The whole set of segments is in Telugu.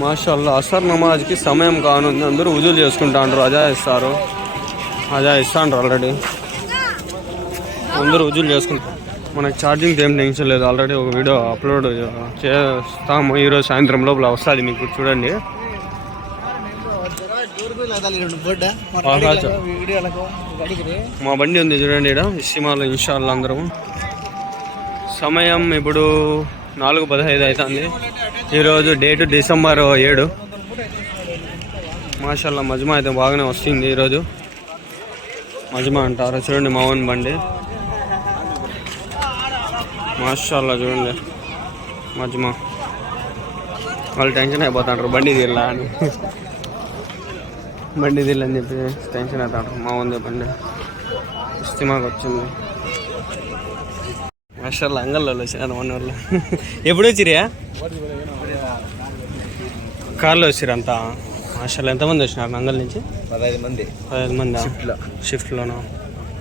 మాషాల్లా అసర్ నమాజ్కి సమయం కానుంది, అందరూ ఉజులు చేసుకుంటాండ్రు. అజా ఇస్తారు ఆల్రెడీ, అందరూ ఉజులు చేసుకుంటారు. మనకు ఛార్జింగ్ ఏం టెన్షన్ లేదు, ఆల్రెడీ ఒక వీడియో అప్లోడ్ చేస్తాము. ఈరోజు సాయంత్రం లోపల వస్తుంది, మీకు చూడండి. మా బండి ఉంది చూడండి ఇక్కడ ఇస్తిమాలో. ఇన్షాల్లా అందరం సమయం ఇప్పుడు 4:15 అవుతుంది. ఈరోజు డేట్ డిసెంబర్ 7. మాషాల్లా మజ్మా అయితే బాగానే వస్తుంది ఈరోజు. మజ్మా అంటారు చూడండి, మావన్ బండి. మాషాల్లా చూడండి మజ్మా. వాళ్ళు టెన్షన్ అయిపోతాంటారు బండి తీరలా అని, బండి తీరని చెప్పి టెన్షన్ అవుతాంటారు. మావన్ బండి ఇస్తిమాకి వచ్చింది. మాషాల్లా అంగల్లో వచ్చినారు మన వాళ్ళు. ఎప్పుడు వచ్చిరా? కార్లో వచ్చిరు అంతా. మాషాల్లా ఎంతమంది వచ్చినారు అంగల్ నుంచి? 15 మంది. 15 మంది షిఫ్ట్లోనా?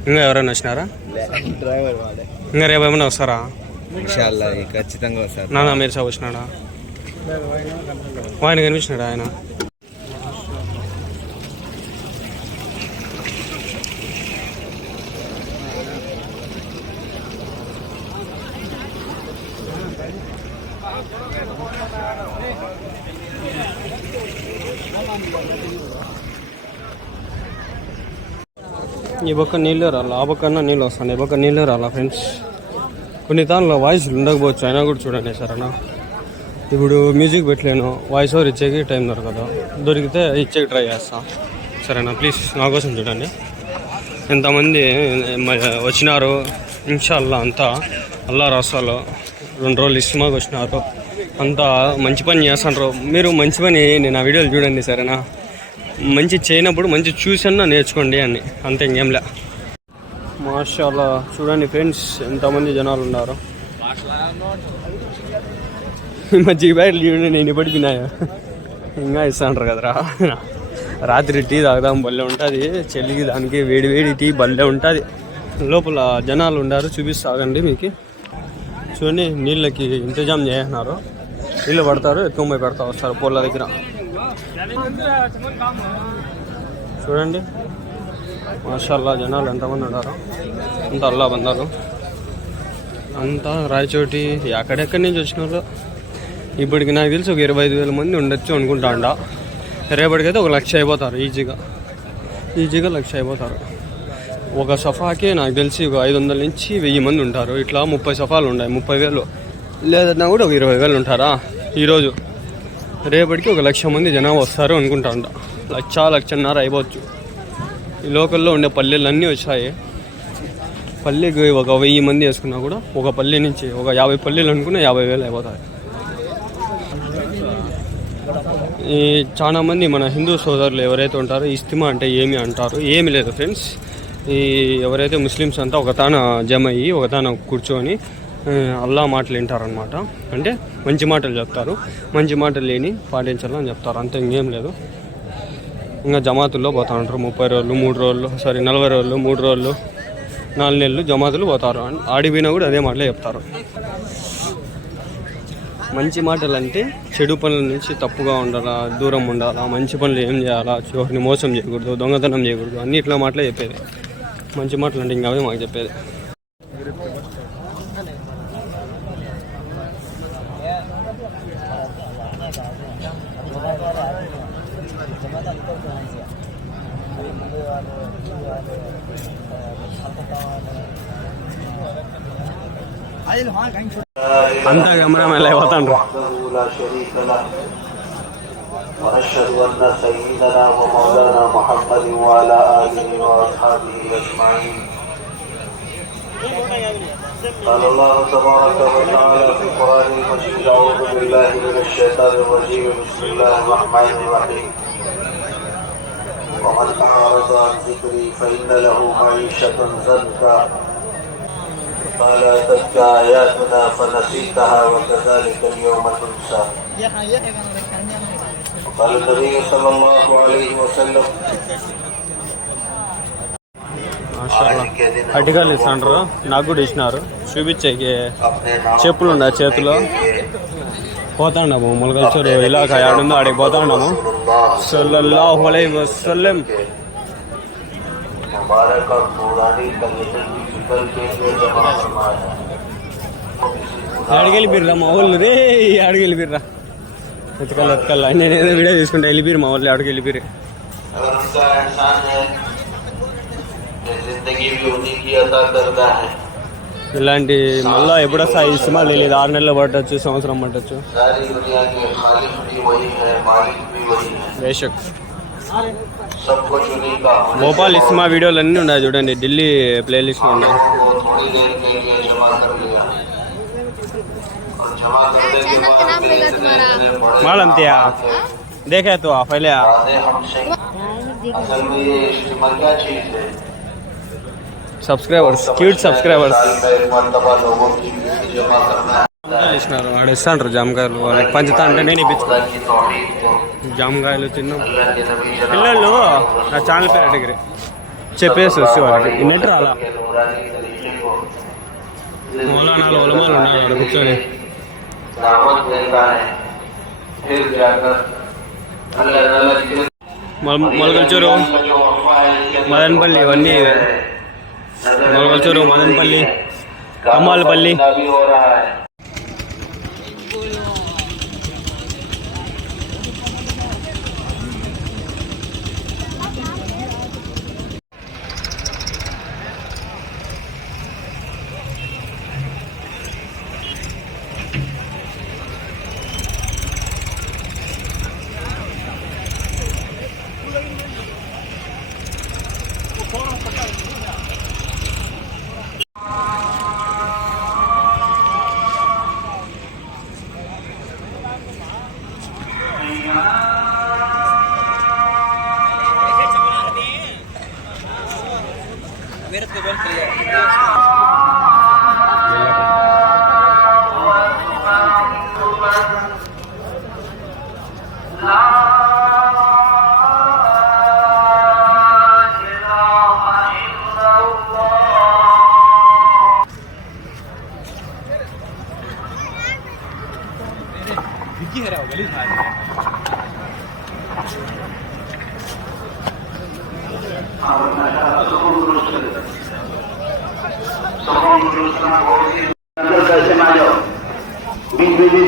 ఇంకా ఎవరైనా వచ్చినారా? ఇంకా రేపు ఏమైనా వస్తారా? ఖచ్చితంగా వస్తారు. నానా మీరు సార్ వచ్చినాడా? ఆయన కనిపించినాడా? ఆయన ఈ పక్క నీళ్ళు రాలా, ఆ పక్కన నీళ్ళు వస్తాను, ఈ పక్క నీళ్ళు రాలా ఫ్రెండ్స్. కొన్ని దానిలో వాయిస్లు ఉండకపోవచ్చు, అయినా కూడా చూడండి సరేనా. ఇప్పుడు మ్యూజిక్ పెట్టలేను, వాయిస్ ఓవర్ ఇచ్చేకి టైం దొరకదు. దొరికితే ఇచ్చేకి ట్రై చేస్తా సరేనా. ప్లీజ్ నా కోసం చూడండి. ఎంతమంది వచ్చినారు ఇన్షాల్లా. అంతా అల్లా రాస్తాలో 2 రోజులు ఇస్తిమాకి వచ్చినారు. అంతా మంచి పని చేస్తుంటారు. మీరు మంచి పని నేను ఆ వీడియోలు చూడండి సరేనా. మంచి చేయనప్పుడు మంచి చూసన్నా నేర్చుకోండి అని, అంతే ఇంకేంలే. మాషాల్లా చూడండి ఫ్రెండ్స్ ఎంతమంది జనాలు ఉన్నారు. మజ్జిగ బ్యాట్లు చూడండి, నేను ఇప్పటికినాయా ఇంకా ఇస్తాంటారు కదరా. రాత్రి టీ తాగుదాం భలే ఉంటుంది, చలికి దానికి వేడి వేడి టీ భలే ఉంటుంది. లోపల జనాలు ఉన్నారు, చూపిస్తాగండి మీకు. చూడండి నీళ్ళకి ఇంతజాం చేస్తున్నారు. నీళ్ళు పడతారు, ఎత్తుకొని పెడతా వస్తారు పొల్ల దగ్గర. చూడండి మాషాల్లా జనాలు ఎంతమంది ఉన్నారు. అంత అల్లా బందాలు అంతా రాయచోటి ఎక్కడెక్కడి నుంచి వచ్చిన వాళ్ళు. ఇప్పటికి నాకు తెలిసి ఒక 25,000 మంది ఉండొచ్చు అనుకుంటా అండ. రేపటికైతే 1,00,000 అయిపోతారు ఈజీగా 1,00,000 అయిపోతారు. ఒక సఫాకే నాకు తెలిసి ఒక 500 నుంచి 1000 మంది ఉంటారు. ఇట్లా 30 సఫాలు ఉన్నాయి, 30,000 లేదన్నా కూడా ఒక 20,000 ఉంటారా ఈరోజు. రేపటికి 1,00,000 మంది జనాభా వస్తారు అనుకుంటా అంట. 1,00,000-1,50,000 అయిపోవచ్చు. ఈ లోకల్లో ఉండే పల్లెలన్నీ వచ్చాయి. పల్లెకి ఒక 1000 మంది వేసుకున్నా కూడా ఒక పల్లె నుంచి ఒక 50 పల్లెలు అనుకున్నా 50,000 అయిపోతాయి. ఈ చాలా మంది మన హిందూ సోదరులు ఎవరైతే ఉంటారో ఇస్తిమా అంటే ఏమి అంటారు, ఏమి లేదు ఫ్రెండ్స్. ఈ ఎవరైతే ముస్లిమ్స్ అంతా ఒక తాన జమ అయ్యి ఒక తాన కూర్చొని అల్లా మాటలు వింటారనమాట. అంటే మంచి మాటలు చెప్తారు, మంచి మాటలు లేని పాటించాలని చెప్తారు, అంతే ఇంకేం లేదు. ఇంకా జమాతుల్లో పోతా ఉంటారు 30 రోజులు 3 రోజులు 40 రోజులు 3 రోజులు 4 నెలలు జమాతులు పోతారు. ఆడిపోయినా కూడా అదే మాటలే చెప్తారు. మంచి మాటలు అంటే చెడు పనుల నుంచి తప్పుగా ఉండాలా, దూరం ఉండాలా, మంచి పనులు ఏం చేయాలా, ఎవరిని మోసం చేయకూడదు, దొంగతనం చేయకూడదు, అన్ని ఇట్లా మాటలే చెప్పేది. మంచి మాటలు అంటే ఇంకా అవే మాకు చెప్పేది. అంతా కెమెరామెన్ అయిపోతాండ్రు. ونشهد أن سيدنا ومولانا محمد وعلى آله وأصحابه أجمعين. قال الله تبارك وتعالى في القرآن المجيد: أعوذ بالله من الشيطان الرجيم، بسم الله الرحمن الرحيم. ومن أعرض عن ذكري فإن له معيشة ضنكا قال أتتك آياتنا فنسيتها وكذلك اليوم تنسى. قال النبي صلى الله عليه وسلم. అటికాలు ఇస్తాండ్రు, నాకు కూడా ఇచ్చినారు. చూపించేకి చెప్పులు ఉన్నాయి చేతిలో. పోతాండము ములగల్చూరు ఇలాక ఆడుందో ఆడికి పోతాండము సల్లల్లాహు అలైహి వసల్లం. मुबारक और पुरानी कलेक्टर की फिक्र के लिए जमा फरमाया। ఆడికి వెళ్ళిపోయిర్రా మా వాళ్ళు రే, ఆడికి వెళ్ళిపోయిర్రా ఎత్తుకల్లా నేనేదో వీడియో తీసుకుంటా వెళ్ళిపోయారు మా వాళ్ళు ఆడికి వెళ్ళిపోయారు. अगर उनका एहसान है कि जिंदगी भी उन्हीं की अता करता है। ఇలాంటి మళ్ళీ ఎప్పుడు వస్తాయి ఈ సినిమాలు తెలియదు, 6 నెలలు పట్టచ్చు, సంవత్సరం పట్టచ్చు. सारी दुनिया के खालिक भी वही है, मालिक भी वही है, బేషక్ सब कुछ उन्हीं का होने భోపాల్ ఇస్మా వీడియోలు అన్నీ ఉన్నాయి చూడండి, ఢిల్లీ ప్లేలిస్ట్లో ఉన్నాయి. को थोड़ी देर के लिए जमा कर लिया और जमा करने के बाद मेरे इतने बड़े मालूम थिया? देखा तो पहले वादे हमसे। असल में ये इज्तिमा क्या चीज है? సబ్స్క్రైబర్స్, క్యూట్ సబ్స్క్రైబర్స్ साल में एक मरतबा लोगों की भीड़ जमा करना है। ఇచ్చినారు. వాడు ఇస్తాంటారు జామకాయలు, వాళ్ళకి పంచుతా అంటే నేను ఇప్పించుకో. खुदा की तौहीद को జామకాయలు తిన్నాం. अल्लाह के नबी जनाब పిల్లలు నా ఛానల్ పేరు అడిగిరి చెప్పేసి వచ్చి వాళ్ళకి నెట్ రాలా. के नूरानी तरीके को మౌలానాలు ఉలమాలు ఉన్నారు వాడు కూర్చొని. दावत देता है, फिर जाकर अल्लाह ताला की మొలగల్చూరు, जो वफा है इसके अंदर మదనపల్లి ఇవన్నీ ఇవే. మొలగల్చూరు, మదనపల్లి, కమ్మాలపల్లి. भी हो रहा है।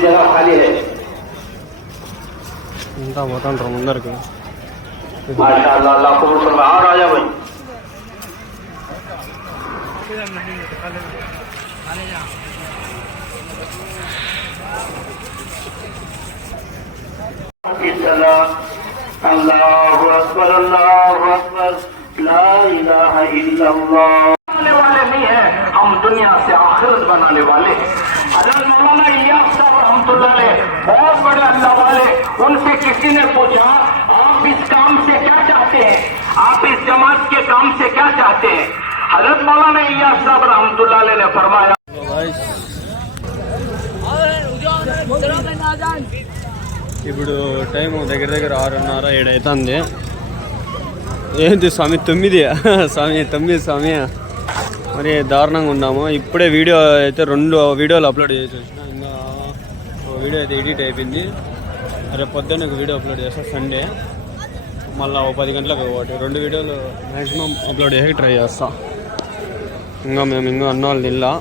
जगह खाली है। అంతా పోతాంటారు ముందరికి. माशाअल्लाह, अल्लाह कबूल फरमाए। और आजा भाई, अल्लाहु अकबर, अल्लाहु अकबर, ला इलाहा इल्लल्लाह। बनाने वाले नहीं है, हम दुनिया से आखिरत बनाने वाले हैं। हज़रत मौलाना इलियास साहब रहमतुल्लाह अलैह बहुत बड़े अल्लाह वाले। उनसे किसी ने पूछा, आप इस काम से क्या चाहते हैं, आप इस जमात के काम से क्या चाहते हैं? हज़रत मौलाना इलियास साहब रहमतुल्लाह अलैह ने फरमाया, ఇప్పుడు టైం దగ్గర 6:30 7 అవుతుంది. ఏంటి స్వామి 9 స్వామి 9 స్వామి, మరి దారుణంగా ఉన్నాము. ఇప్పుడే వీడియో అయితే 2 వీడియోలు అప్లోడ్ చేసి వచ్చిన, ఇంకా వీడియో అయితే ఎడిట్ అయిపోయింది. రేపు పొద్దున్న ఒక వీడియో అప్లోడ్ చేస్తాను సండే, మళ్ళీ 10 గంటలకు ఒకటి 2 వీడియోలు మ్యాక్సిమం అప్లోడ్ చేసి ట్రై చేస్తా. ఇంకా మేము ఇంకా అన్నాళ్ళు తిల్లా,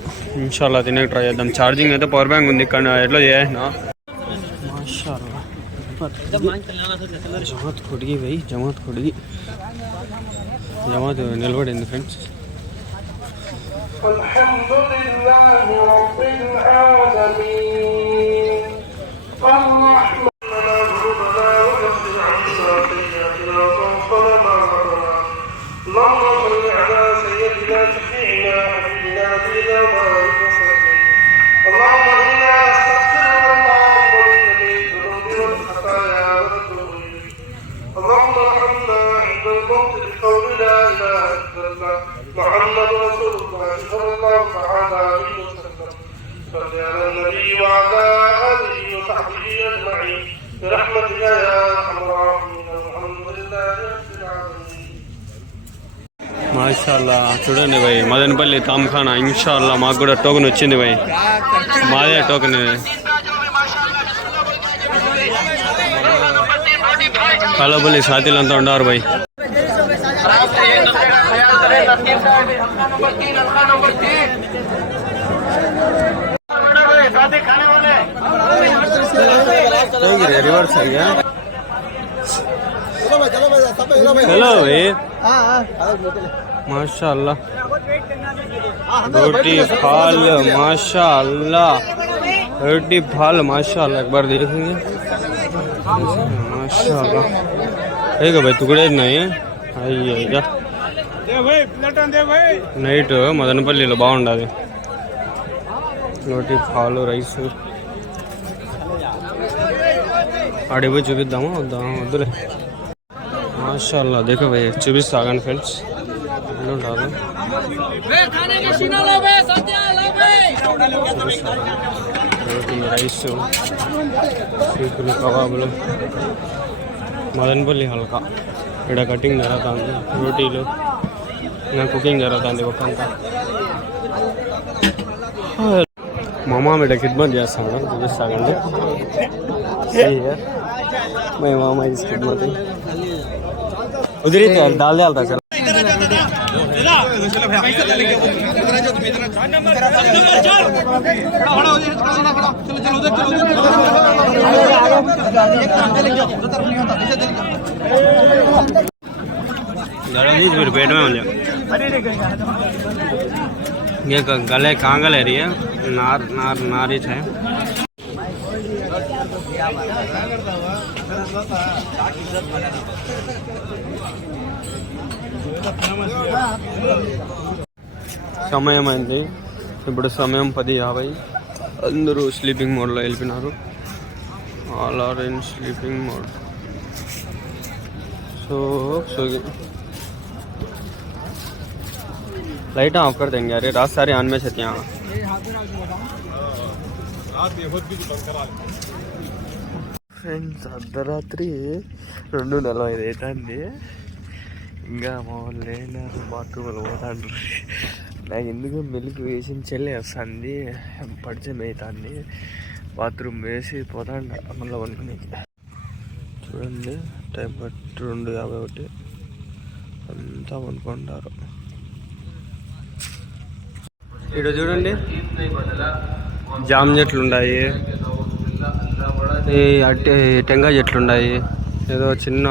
ఇన్షాల్లా తినేకి ట్రై చేద్దాం. ఛార్జింగ్ అయితే పవర్ బ్యాంక్ ఉంది, కానీ ఎట్లా చేసిన మాషాల్లా. జమాత్ కొడిగి పోయి జమాత్ నిలబడింది ఫ్రెండ్స్. الحمد لله رب العالمين الرحمن ربنا وكفر عنا سيئاتنا وتوفنا مع الأبرار اللهم صل على سيدنا شفيعنا حبيبنا نبينا وبارك وسلم. اللهم إنا نستغفرك اللهم من جميع الذنوب والخطايا ونتوب إليك. اللهم ارحمنا عند الموت بقول لا إله إلا الله محمد رسول الله صلى الله تعالى عليه وسلم. صل على النبي وعلى آله وصحبه أجمعين برحمتك يا أرحم الراحمين. الحمد لله رب العالمين. మాషాల్లా చూడండి భయ్, మదనపల్లి తామ్ఖానా. ఇన్షాల్లా మాకు కూడా టోకెన్ వచ్చింది భయ్, మాదే టోకెన్. కాలోపల్లి సాతీలంతా ఉండారు భయ్. रिवर्स है क्या? हेलो भाई, माशाअल्लाह रोटी फाल, माशाअल्लाह रोटी फाल, माशाअल्लाह एक बार देखेंगे. माशाअल्लाह एक भाई टुकड़े नहीं అయ్యా నైట్ మదనపల్లిలో బాగుండదు. రోటీ పాలు రైస్ ఆడికి పోయి చూపిద్దామా వద్దులే. మాషాల్లా దేఖో భయ్ చూపిస్తా కానీ ఫ్రెండ్స్ ఉంటారు. రోటీ రైస్ చీకులు కబాబులు మదనపల్లి హల్కా ఇక్కడ కటింగ్ జరుగుతుంది. రోటీలు ఇంకా కుకింగ్ జరుగుతుంది ఒక్కంతా. మా మామ ఇక్కడ ఖిద్మత్ చేస్తాడు చూపిస్తాకండి. మా మామ ఇస్ ఖిద్మత్ ఉదిరి దాల్ దాల్తా చల్ फिर पेट में हो जाए. ये गले कांगल है रही है नार नार नारिच है. సమయం అయింది ఇప్పుడు. సమయం 10:50. అందరూ స్లీపింగ్ మోడ్లో వెళ్ళిపోయినారు. All are in sleeping mode. So light off कर देंगे. अरे रात सारे ऑन में छत यहाँ ఫ్రెండ్స్ అర్ధరాత్రి 2:45 అవుతుంది. ఇంకా మా వాళ్ళు లేనారు, బాత్రూమ్లో పోతాండ్రు. నాకు ఎందుకు మెలుగు వేసిన చెల్లి వస్తుంది, పరిచయం అవుతుంది. బాత్రూమ్ వేసి పోతాండ మళ్ళీ వండుకునేకి. చూడండి టైం 2:51 అంతా వండుకుంటారు. ఇక్కడ చూడండి జామ చెట్లు ఉన్నాయి, ఈ టెంకాయ చెట్లు ఉన్నాయి. ఏదో చిన్న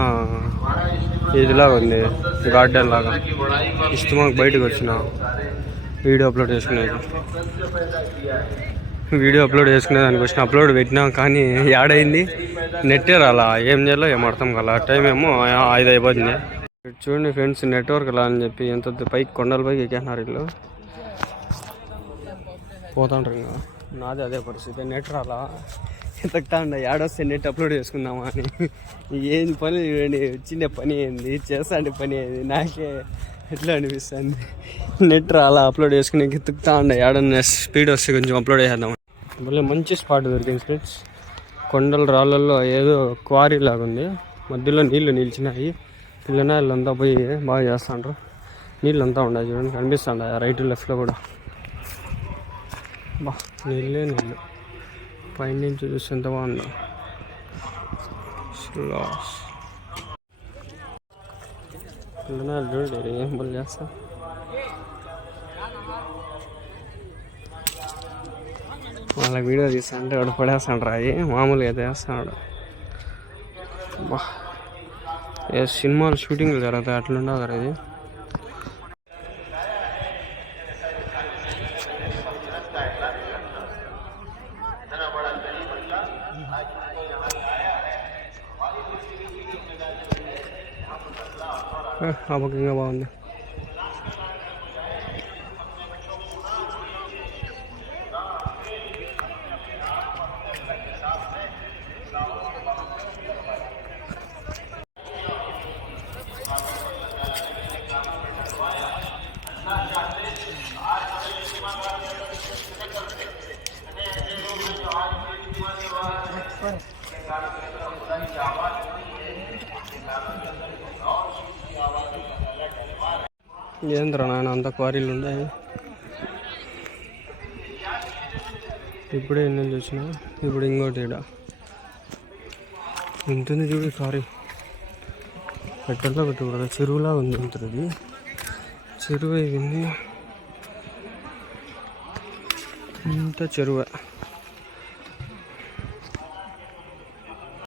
ఇదిలాగా ఉంది, గార్డెన్ లాగా. ఇష్టమాకు బయటకు వచ్చిన వీడియో అప్లోడ్ చేసుకునే దానికి వచ్చిన. అప్లోడ్ పెట్టినా కానీ యాడైంది నెట్టే రాలా. ఏం చేయాలో ఏం అర్థం కాల. టైం ఏమో 5 అయిపోతుంది. చూడండి ఫ్రెండ్స్ నెట్వర్క్ రా అని చెప్పి ఎంత పైకి కొండల పైకి ఎక్కేస్తున్నారు వీళ్ళు. పోతాంటారు. ఇంకా నాది అదే పరిస్థితి. నెట్ రాలా, ఎతక్తాండ ఏడొస్తే నెట్ అప్లోడ్ చేసుకుందామా అని. ఏం పని చూడండి, చిన్న పని ఏంది, చేస్తాండి పని ఏంది, నాకే ఎట్లా అనిపిస్తుంది. నెట్ రాలా, అప్లోడ్ చేసుకుని ఎత్తుకుతా ఉండ. ఏడన్నా స్పీడ్ వస్తే కొంచెం అప్లోడ్ చేద్దాం. మళ్ళీ మంచి స్పాట్ దొరికింది ఫ్రెండ్స్. కొండల రాళ్ళల్లో ఏదో క్వారీ లాగా ఉంది, మధ్యలో నీళ్లు నిలిచినాయి. పిల్లనాయలంతా పోయి బాగా చేస్తాండ్రు. నీళ్ళంతా ఉన్నాయి చూడండి, కనిపిస్తాండ రైట్ లెఫ్ట్లో కూడా. బా నీళ్ళే నీళ్ళు, పైనుంచి చూస్తే ఎంత బాగుందో. పిల్లనాయలు చూడండి ఏం పని చేస్తా. వాళ్ళ వీడియో తీస్తాంటే వాడు పడేస్తాడు రాయి, మామూలుగా అయితే వేస్తాడు. బా ఏ సినిమాలు షూటింగ్లు జరుగుతాయి అట్లుండవు కదా ఇది. ఆ పక్క ఇంకా బాగుంది. ఏంద్రా నాయన అంత క్వారీలు ఉన్నాయి. ఇప్పుడే ఎన్ని చూసినా, ఇప్పుడు ఇంకోటి ఈడ ఉంటుంది చూడు క్వారీ. పెట్టల్లో పెట్టకూడదు, చెరువులా ఉంది ఉంటుంది. చెరువు ఇవన్నీ ఇంత చెరువే.